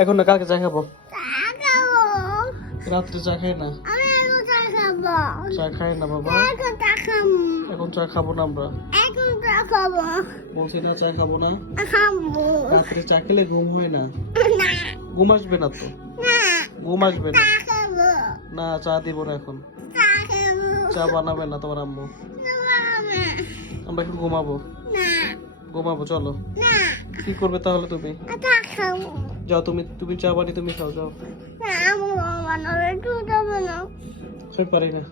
এখন না, কালকে চা খাবো। চা খাবো। রাত্রে চা খাই না। আমি এখন চা খাবো। চা খাই না বাবা। এখন চা খাবো। এখন চা খাবো না আমরা। এখন চা খাবো। বলছি না চা খাবো না। খাবো। রাত্রে চা খেলে ঘুম হয় না। না। ঘুম আসবে না তো। না। ঘুম আসবে না। চা খাবো। না, চা দিব না এখন। চা খাবো। চা বানাবে না তোমার আম্মু। না। আমরা এখন ঘুমাবো। না। ঘুমাবো, চলো। না। কি করবে তাহলে তুমি? চা খাবো। যাও, তুমি চা বানিয়ে তুমি খাও, যাও। না, আমি বানাবো, তুই তো বানাও। আমি পারি না।